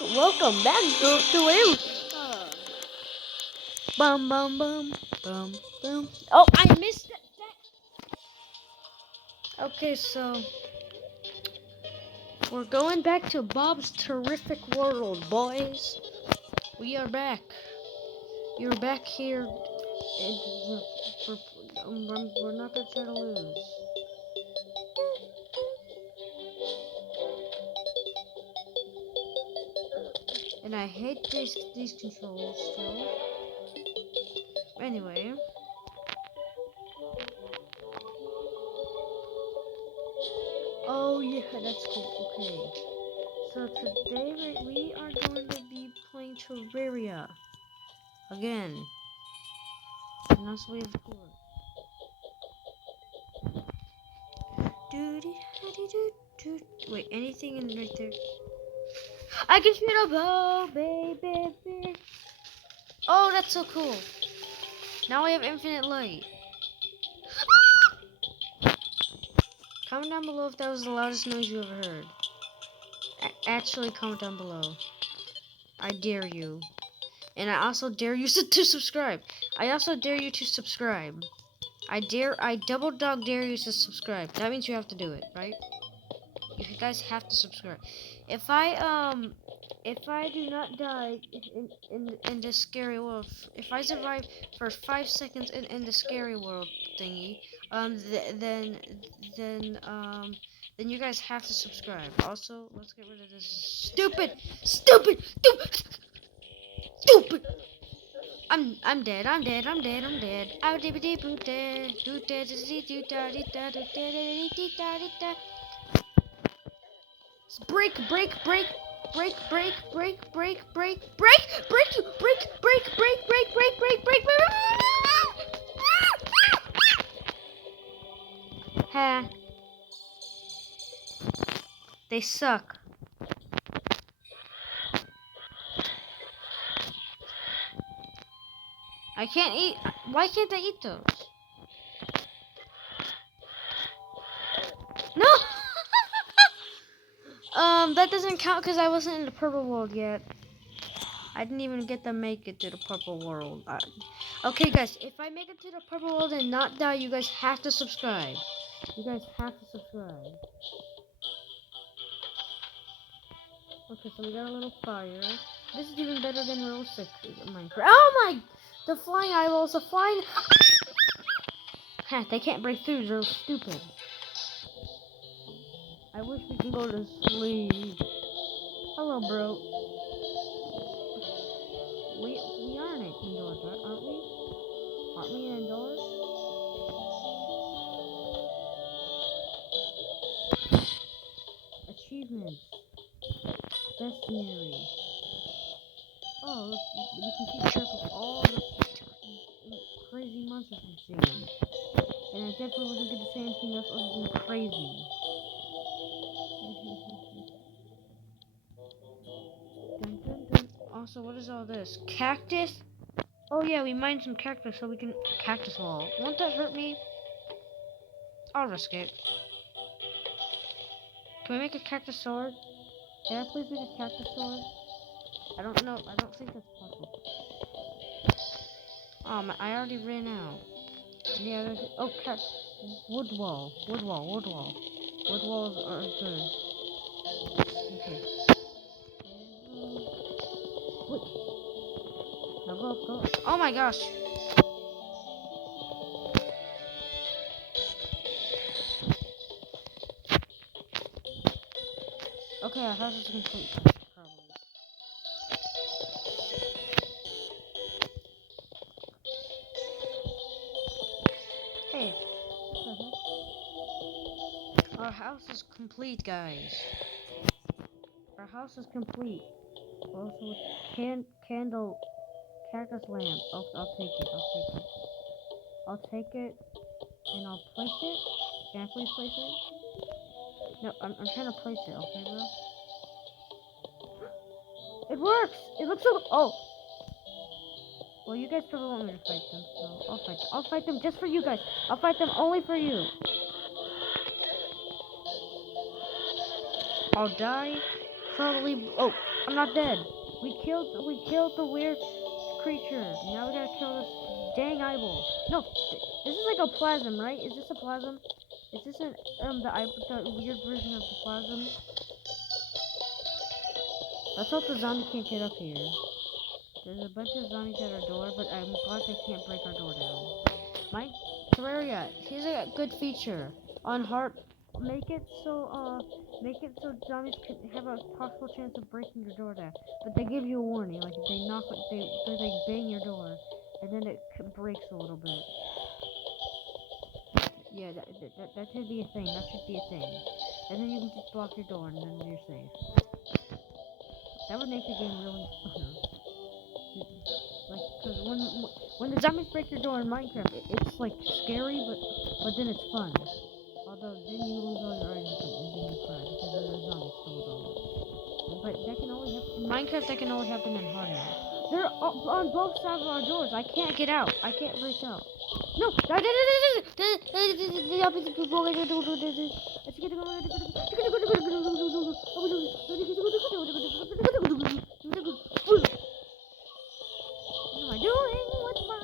Welcome back to you. Bum bum bum bum bum. Oh, I missed it. Okay, so we're going back to Bob's Terrific World, boys. We are back. You're back here, and we're not gonna try to lose. And I hate these controls still. Anyway. Oh yeah, that's cool. Okay. So today we are going to be playing Terraria again. And that's what we record. Wait, anything in right there? I can shoot a bow, baby. Oh, that's so cool. Now I have infinite light. Comment down below if that was the loudest noise you ever heard. Actually, comment down below. I dare you. And I also dare you to subscribe. I also dare you to subscribe. I double dog dare you to subscribe. That means you have to do it, right? You guys have to subscribe. If I do not die in this scary world, if I survive for 5 seconds in the scary world thingy, then you guys have to subscribe. Also, let's get rid of this stupid. I'm dead. I'm dead. Ow, dee boo dead. Do dead. Do da dee da do da. Break you, break. Ha. They suck. I can't eat. Why can't I eat those? No. That doesn't count because I wasn't in the purple world yet. I didn't even get to make it to the purple world. Okay, guys, if I make it to the purple world and not die, you guys have to subscribe. You guys have to subscribe. Okay, so we got a little fire. This is even better than Row 6 in Minecraft. Oh my! The flying eyeballs are flying. They can't break through. They're stupid. I wish we could go to sleep. Hello, bro. We aren't indoors, aren't we? Aren't we indoors? Achievements. Destiny. Oh, look, we can keep track of all the crazy monsters we've seen. And I definitely wasn't going to say anything else other than crazy. Dun, dun, dun. Also, what is all this? Cactus? Oh yeah, we mined some cactus so we can... Cactus wall. Won't that hurt me? I'll risk it. Can we make a cactus sword? Can I please make a cactus sword? I don't know. I don't think that's possible. I already ran out. Yeah, there's... Oh, wood wall. Wood walls are good. Okay. Wait. Now go. Oh my gosh. Okay, our house is complete. Probably. Hey. Our house is complete, guys. Our house is complete. Also with candle, cactus lamp. I'll take it. I'll take it, and I'll place it. Can I please place it? No, I'm trying to place it. Okay, bro. It works. It looks so. Oh. Well, you guys probably want me to fight them, so I'll fight them. I'll fight them just for you guys. I'll fight them only for you. I'll die. Probably. Oh, I'm not dead. We killed the weird creature. Now we gotta kill this dang eyeball. No, this is like a plasm, right? Is this a plasm? Is this the weird version of the plasm? Let's hope the zombie can't get up here. There's a bunch of zombies at our door, but I'm glad they can't break our door down. My Terraria, here's a good feature on hard. Make it so zombies can have a possible chance of breaking your door down, but they give you a warning. Like if they they bang your door, and then it breaks a little bit. Yeah, that should be a thing. That should be a thing. And then you can just block your door, and then you're safe. That would make the game really fun. Like, cause when the zombies break your door in Minecraft, it's like scary, but then it's fun. Although then you lose all your items and then you cry because then the zombies stole it all. But that can only happen in Minecraft. That can only happen in hard mode. They're on both sides of our doors. I can't get out. I can't break out. No! What am I doing with my...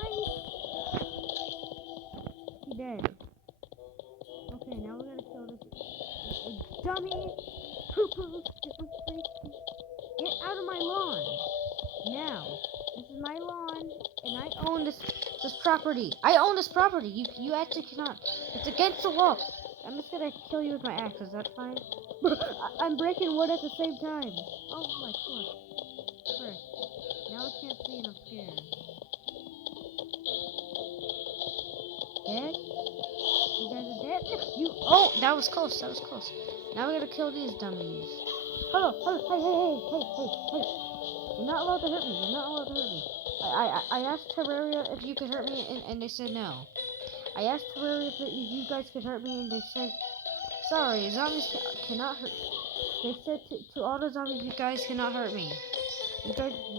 He dead. Okay, now we gotta kill this dummy. Get out of my lawn. Now, this is my lawn, and I own this property. I own this property. You actually cannot. It's against the law. I'm just gonna kill you with my axe. Is that fine? I'm breaking wood at the same time. Oh my gosh. Frick. Now I can't see and I'm scared. Dead? You guys are dead? You. Oh, that was close. That was close. Now we gotta kill these dummies. Hello. Hey. You're not allowed to hurt me. You're not allowed to hurt me. I asked Terraria if you could hurt me, and they said no. I asked Terraria if you guys could hurt me, and they said, sorry, zombies cannot hurt. They said to all the zombies, you guys cannot hurt me. You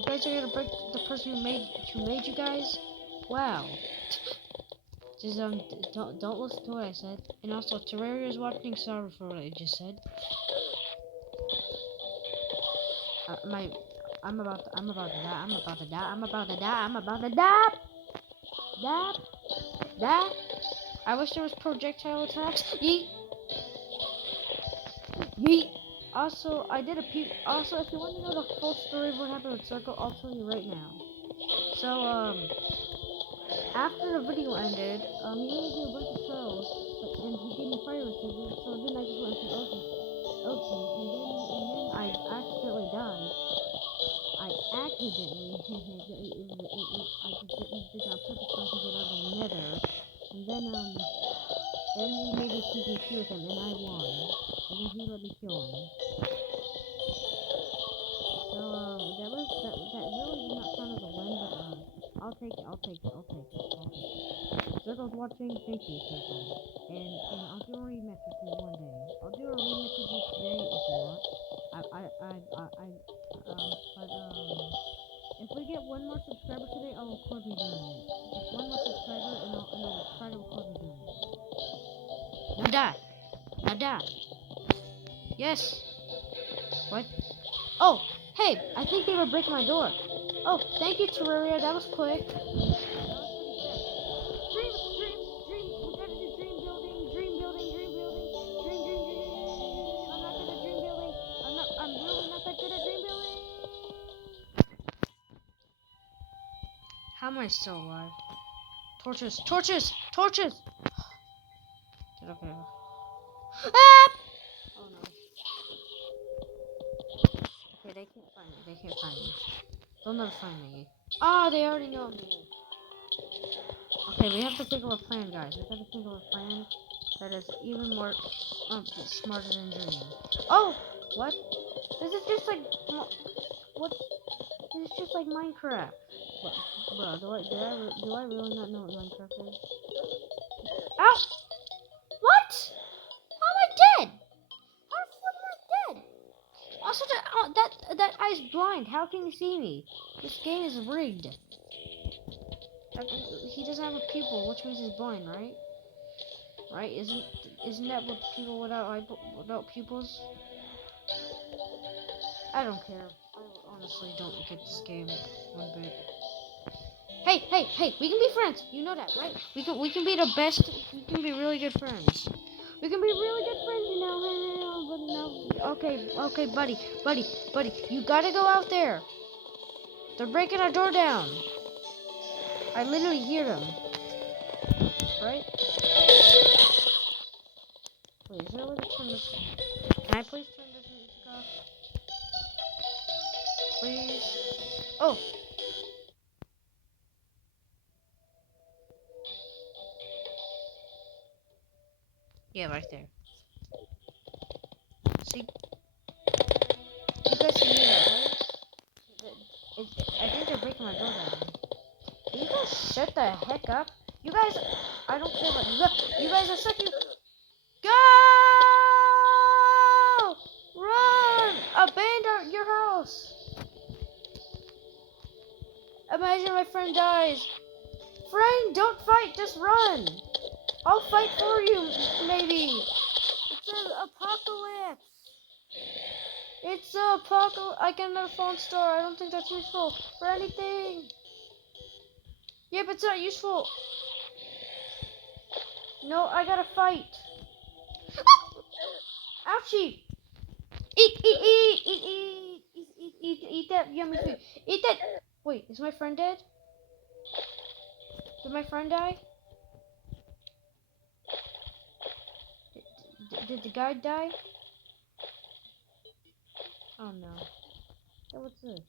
guys are gonna break the person who made you guys. Wow. Just don't listen to what I said. And also, Terraria is watching. Sorry for what I just said. I'm about to die. I wish there was projectile attacks. Yeet. Also, I did a peep. Also, if you want to know the full story of what happened with Circle, I'll tell you right now. So, after the video ended, he gave me a bunch of pearls, and he gave me fire resistance, so then I just went to ocean, and then I accidentally died. I accidentally, I just didn't think on purpose so I could get out of the nether, and then he made me PvP with him, and I won, and then he let me kill him. So, that really did not count as a win, but, I'll take it. Circle's watching, thank you, Circle. And I'll do a rematch with you one day. I'll do a rematch with you today if you want. If we get one more subscriber today, I'll record me doing it. Just one more subscriber, and I'll try to record me doing it. Now die. Yes. What? Oh, hey, I think they were breaking my door. Oh, thank you, Terraria. That was quick. How am I still alive? Torches! Okay. Ah! Oh no. Okay, they can't find me. They'll never find me. Oh, they already know me. Okay, we have to think of a plan, guys. We have to think of a plan that is even more smarter than Dream. Oh! What? This is just like... What? This is just like Minecraft. Bro, do I really not know what Minecraft is? Ow! What? How am I dead? How the fuck am I dead? Also, that eye's blind. How can he see me? This game is rigged. He doesn't have a pupil, which means he's blind, right? Right? Isn't that what people without pupils? I don't care. honestly don't get this game one bit. Hey, we can be friends. You know that, right? We can be the best. We can be really good friends. We can be really good friends, you know. But no. Okay, buddy. You gotta go out there. They're breaking our door down. I literally hear them. Right? Wait, is there a way to turn this? Can I please turn this music off? Please. Oh. Yeah, right there. See? You guys can hear that, right? I think they're breaking my door down. Can you guys shut the heck up? You guys, I don't care about you. You guys are such a... Go! Run! Abandon your house! Imagine my friend dies. Friend, don't fight, just run! I'll fight for you, maybe. It's an apocalypse. It's a apocalypse. I get another phone star. I don't think that's useful for anything. Yeah, but it's not useful. No, I gotta fight. Ouchie! Eat that yummy food. Eat that. Wait, is my friend dead? Did my friend die? Did the guy die? Oh no. So what's this?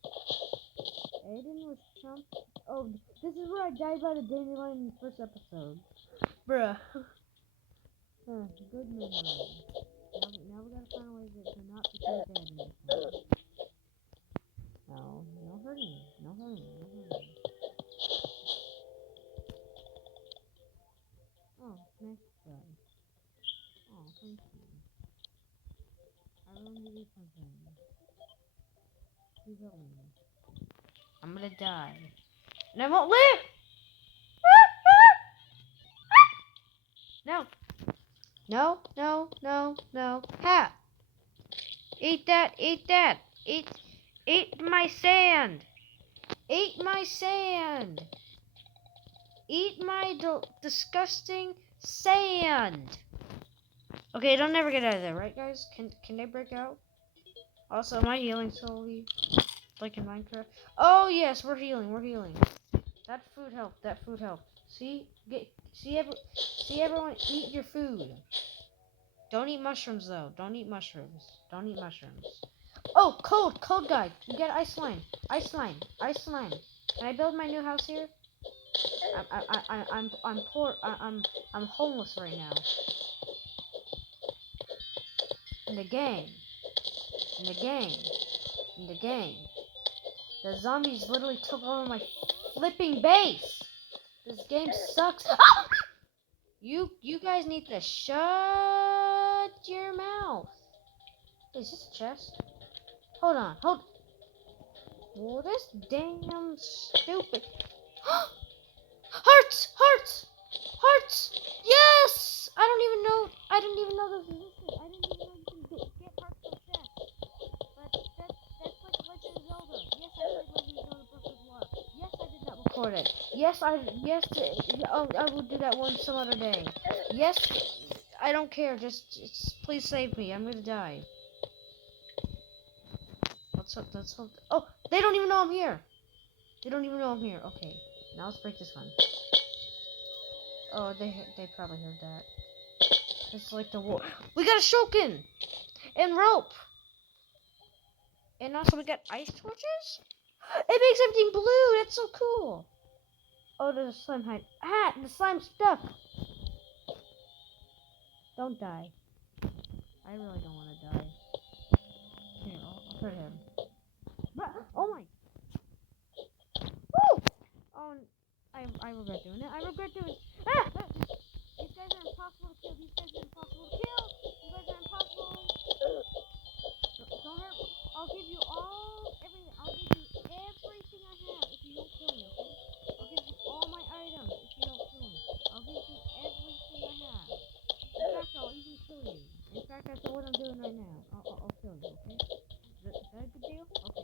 Aiden was Trump. Oh, this is where I died by the dandelion in the first episode. Bruh. Good memory. Now we gotta find a way to not become dead in this one. No hurting. No hurting. Oh, nice guy. Oh, thank you. I really need you something. Please help me. I'm gonna die. And I won't live! No. Ha! Eat that. Eat my sand. Eat my sand. Eat my disgusting sand. Okay, don't never get out of there, right, guys? Can they break out? Also, am I healing slowly? Like in Minecraft? Oh, yes, we're healing. That food helped. See? Everyone eat your food. Don't eat mushrooms, though. Don't eat mushrooms. Oh, cold guy. You get ice slime. Can I build my new house here? I'm poor. I'm homeless right now. In the game. The zombies literally took over my flipping base. This game sucks. Ah! You guys need to shut your mouth. Is this a chest? Hold on. Well, this damn stupid. Hearts! Yes! I didn't even know this existed. I didn't even know you can get hearts from chests. But that's like Legend of Zelda. Yes, I played Legend of Zelda Breath of the Wild. Yes, I did not record it. I will do that one some other day. Yes, I don't care. Just please save me. I'm gonna die. Let's hope. Oh, they don't even know I'm here. Okay, now let's break this one. Oh, they probably heard that. It's like the war. We got a shuriken and rope, and also we got ice torches. It makes everything blue. That's so cool. Oh, there's a slime hide. Ah, the slime stuck. Don't die. I really don't want to die. Here, I'll hurt him. Oh my. Woo! Oh, I regret doing it. Ah! These guys are impossible to kill. You guys are impossible. Don't hurt me. I'll give you everything. I'll give you everything I have if you don't kill me, okay? I'll give you all my items if you don't kill me. I'll give you everything I have. In fact, I'll even kill you. In fact, that's what I'm doing right now. I'll kill you, okay? Is that a good deal? Okay.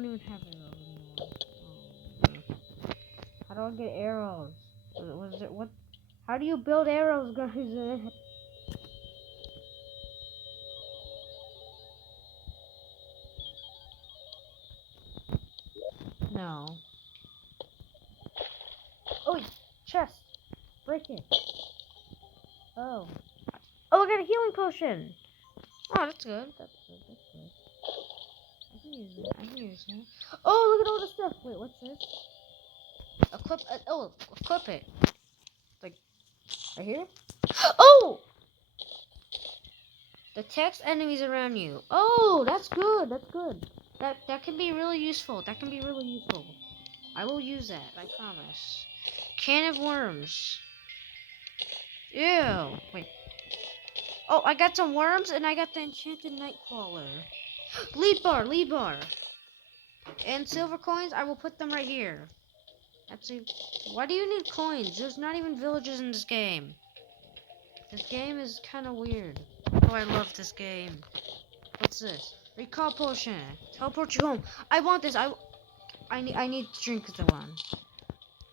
don't even have arrows anymore. Oh, how do I get arrows? Was it what? How do you build arrows, guys? No. Oh, chest. Break it. Oh. Oh, I got a healing potion. Oh, that's good. That's good. That's good. I can use it. I can use it. Oh, look at all the stuff. Wait, what's this? Equip. Oh, equip it. Like right here. Oh, detects enemies around you. Oh, that's good. That's good. That can be really useful. That can be really useful. I will use that. I promise. Can of worms. Ew. Wait. Oh, I got some worms and I got the enchanted nightcrawler. Lead bar. Lead bar. And silver coins, I will put them right here. Actually, why do you need coins? There's not even villages in this game. This game is kind of weird. Oh, I love this game. What's this? Recall potion. Teleport you home. I want this. I need to drink the one.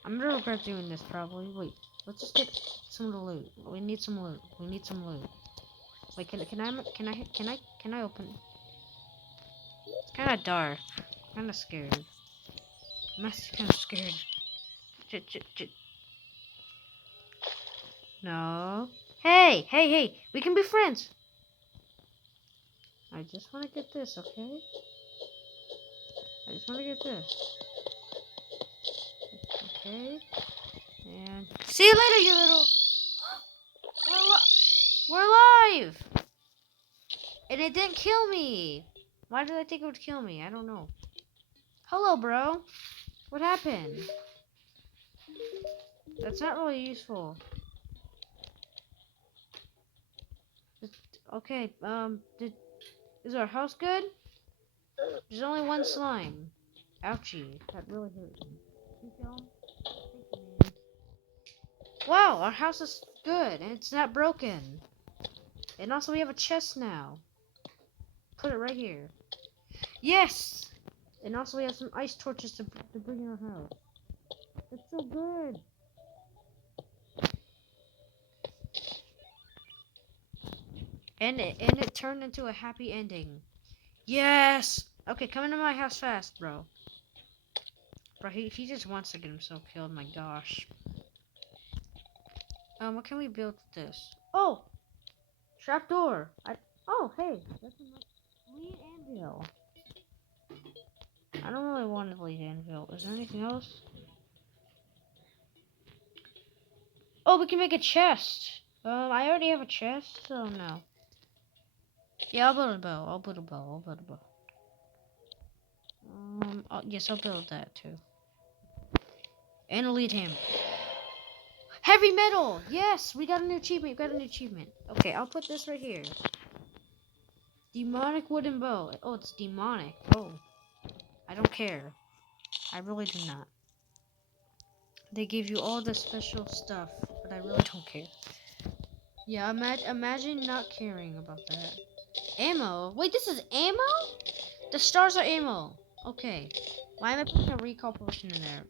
I'm gonna regret doing this probably. Wait, let's just get some of the loot. We need some loot. We need some loot. Wait, can I open? It's kind of dark. I'm kind of scared. I'm actually kind of scared. No. Hey, hey, hey. We can be friends. I just want to get this, okay? I just want to get this. Okay. And see you later, you little. We're alive. And it didn't kill me. Why did I think it would kill me? I don't know. Hello, bro. What happened? That's not really useful. Okay, is our house good? There's only one slime. Ouchie, that really hurt me. Can you kill him? Thank you, man. Wow, our house is good, and it's not broken. And also we have a chest now. Put it right here. Yes! And also we have some ice torches to bring in our house. That's so good. And it turned into a happy ending. Yes! Okay, come into my house fast, bro. Bro, he just wants to get himself killed, my gosh. What can we build with this? Oh! Trapdoor! Oh, hey! That's a lead anvil. I don't really want a lead anvil. Is there anything else? Oh, we can make a chest! I already have a chest, so no. Yeah, I'll build a bow. I'll build a bow. I'll build a bow. Yes, I'll build that too. And a lead hammer. Heavy metal! Yes, we got a new achievement. We got a new achievement. Okay, I'll put this right here. Demonic wooden bow. Oh, it's demonic. Oh, I don't care. I really do not. They give you all the special stuff, but I really don't care. Yeah, imagine not caring about that. Ammo? Wait, this is ammo? The stars are ammo. Okay. Why am I putting a recall potion in there?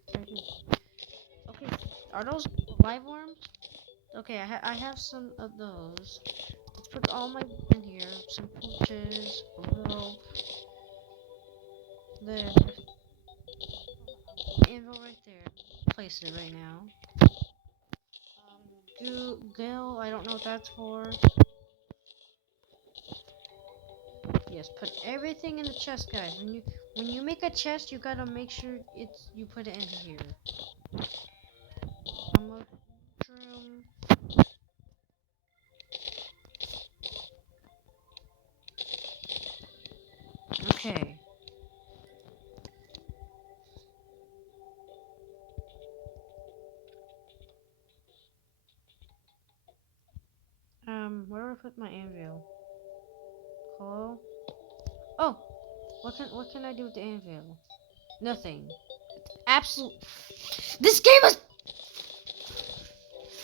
Okay, are those live worms? Okay, I have some of those. Let's put all my in here. Some torches, a rope. There. Anvil right there. Place it right now. Gil, I don't know what that's for. Yes, put everything in the chest, guys. When you make a chest, you gotta make sure you put it in here. Mushroom. Okay. Where do I put my anvil? Hello? Oh, what can I do with the anvil? Nothing. Absolute. This game is.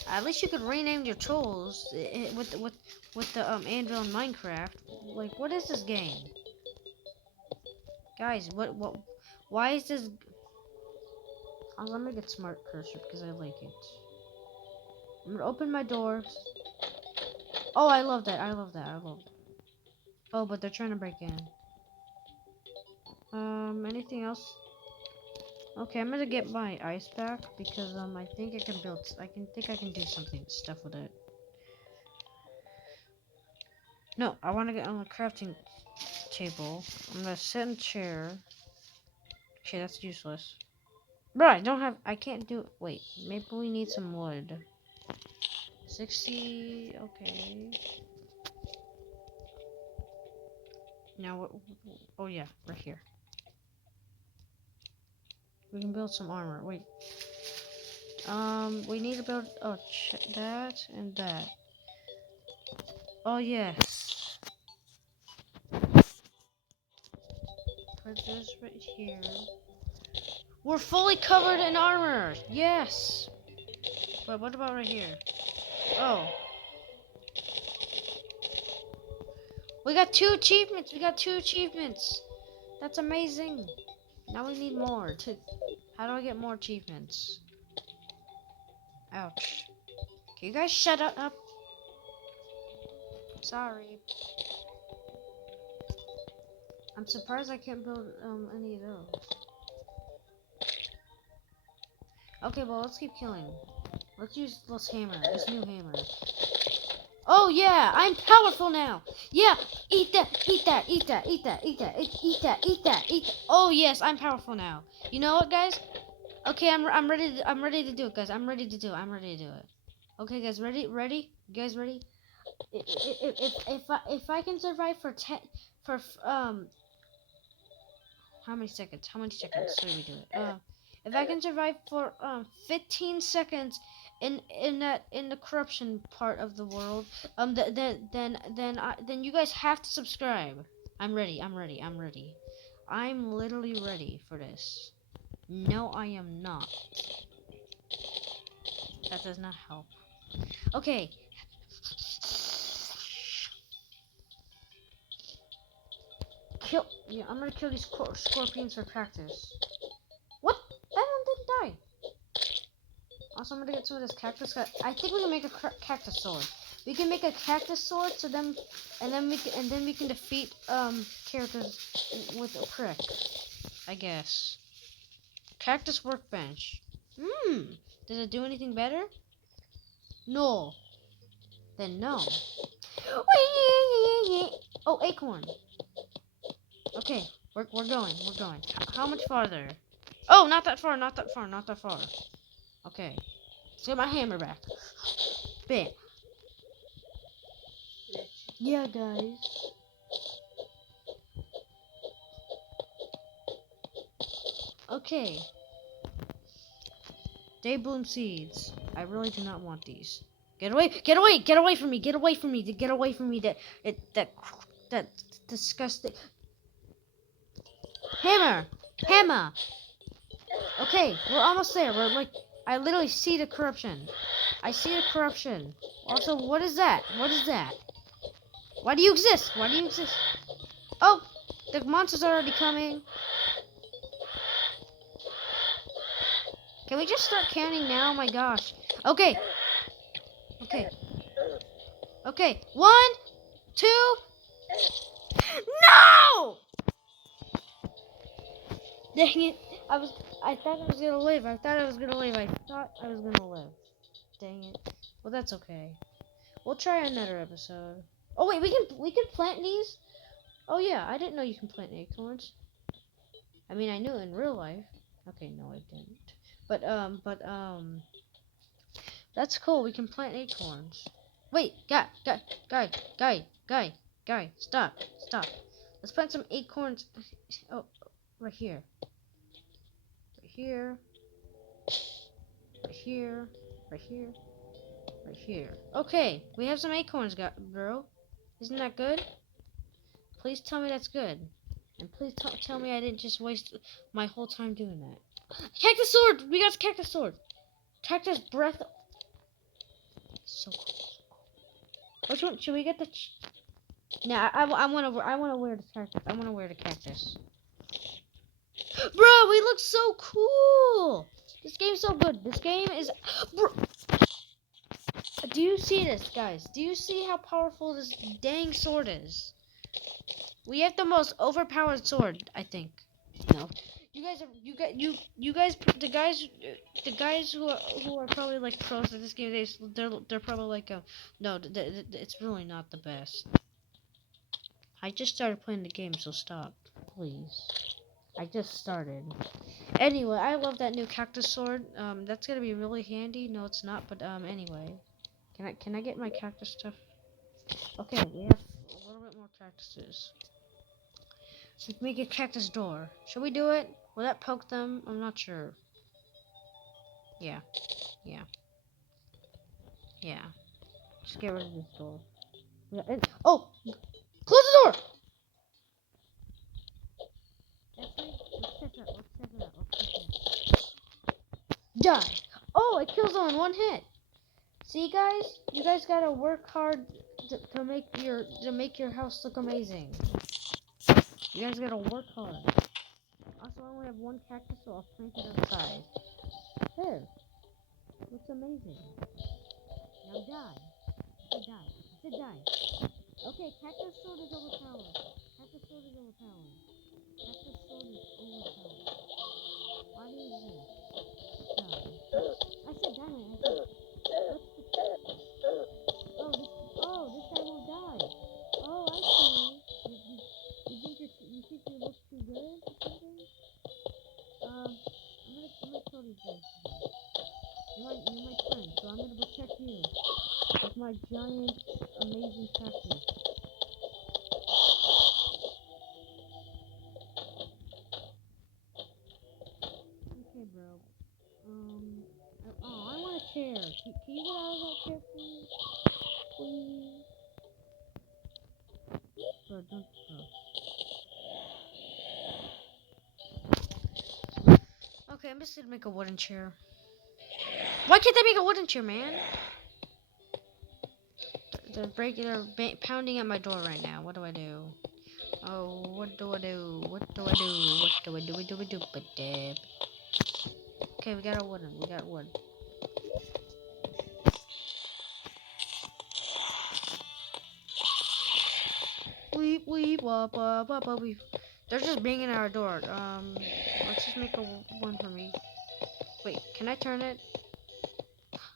At least you could rename your tools with the anvil in Minecraft. Like, what is this game, guys? Why is this? I'm gonna make it smart cursor because I like it. I'm gonna open my doors. Oh, I love that. I love that. I love that. Oh, but they're trying to break in. Anything else? Okay, I'm gonna get my ice back because I think I can build. I can do something stuff with it. No, I want to get on the crafting table. I'm gonna sit in a chair. Okay, that's useless. Bro, I can't do it. Wait, maybe we need some wood. 60, okay. Now, oh yeah, right here. We can build some armor. Wait. We need to build, oh, that and that. Oh, yes. Put this right here. We're fully covered in armor. Yes. But what about right here? Oh. We got 2 achievements. We got 2 achievements. That's amazing. Now we need more. How do I get more achievements? Ouch. Can you guys shut up? Sorry. I'm surprised I can't build any of those. Okay, well, let's keep killing. Let's use this hammer, this new hammer. Oh yeah, I'm powerful now. Yeah, eat that, eat that, eat that, eat that, eat that, eat that, eat that, eat. Oh yes, I'm powerful now. You know what, guys? Okay, I'm ready. I'm ready to do it, guys. I'm ready to do it. I'm ready to do it. Okay, guys, ready? Ready? You guys ready? If I can survive for how many seconds? How many seconds? How do we do it? If I can survive for 15 seconds in the corruption part of the world, then you guys have to subscribe. I'm ready. I'm ready. I'm ready. I'm literally ready for this. No, I am not. That does not help. Okay. Kill. Yeah, I'm gonna kill these scorpions for practice. What? That one didn't die. Also, I'm gonna get some of this cactus. I think we can make a cactus sword. We can make a cactus sword, so then, we can defeat characters with a prick. I guess. Cactus workbench. Does it do anything better? No. Then no. Oh, acorn. Okay, we're going. We're going. How much farther? Oh, not that far. Not that far. Not that far. Okay. Let's get my hammer back. Bam. Yeah, guys. Okay. Day bloom seeds. I really do not want these. Get away! Get away! Get away from me! Get away from me! Get away from me! That disgusting hammer! Hammer! Okay, we're almost there. We're like, I literally see the corruption. I see the corruption. Also, what is that? What is that? Why do you exist? Why do you exist? Oh, the monster's already coming. Can we just start counting now? Oh my gosh. Okay. Okay. Okay. 1, 2. No! Dang it. I thought I was gonna live. I thought I was gonna live. Dang it. Well, that's okay. We'll try another episode. Oh wait, we can plant these? Oh yeah, I didn't know you can plant acorns. I mean, I knew in real life. Okay, no, I didn't. That's cool. We can plant acorns. Wait, guy, stop. Let's plant some acorns. Oh, right here. Right here. Right here. Right here. Right here. Okay, we have some acorns, bro. Isn't that good? Please tell me that's good. And please tell me I didn't just waste my whole time doing that. Cactus sword! We got cactus sword! Cactus breath. So cool. Which one? Should we get the... Nah, I wanna wear the cactus. I wanna wear the cactus. Bro, looks so cool. This game's so good. This game is... Bro. Do you see this, guys? Do you see how powerful this dang sword is? We have the most overpowered sword, I think. No. You guys, the guys who are probably like pros at this game, they're probably like, no, it's really not the best. I just started playing the game, so stop, please. I just started. Anyway, I love that new cactus sword. That's gonna be really handy. No, it's not, but anyway, can I get my cactus stuff? Okay, we have a little bit more cactuses. So we can make a cactus door. Should we do it? Will that poke them? I'm not sure. Yeah. Just get rid of this door. Yeah, oh! Close the door! Actually, let's check it out. Die! Oh, it kills them in one hit. See, guys? You guys gotta work hard to make your house look amazing. You guys gotta work hard. Also, I only have one cactus, so I'll plant it outside. There. Looks amazing. Now die. I said die. Okay, cactus sword is overpowered. Cactus sword is overpowered. Why do you do this? Die. I said die. This guy won't die. Oh, I see. You think you look too good or something? I'm gonna kill these guys. You're my friend, so I'm gonna protect you with my giant, amazing cactus. Okay, bro. I want a chair. Can you get out of that chair, please? Please. Bro, don't throw. Okay, I'm just gonna make a wooden chair. Why can't they make a wooden chair, man? They're pounding at my door right now. What do I do? Oh, what do I do? Okay, we got our wooden. We got wood. Weep, wop, wop, wop, wop, weep. They're just banging at our door. Let's just make a one for me. Wait, can I turn it?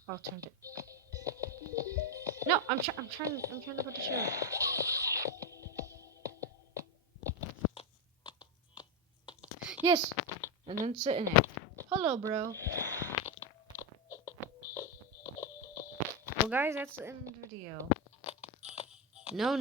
Oh, turned it. No, I'm trying to put the chair. Yes, and then sit in it. Hello, bro. Well, guys, that's the end of the video. No.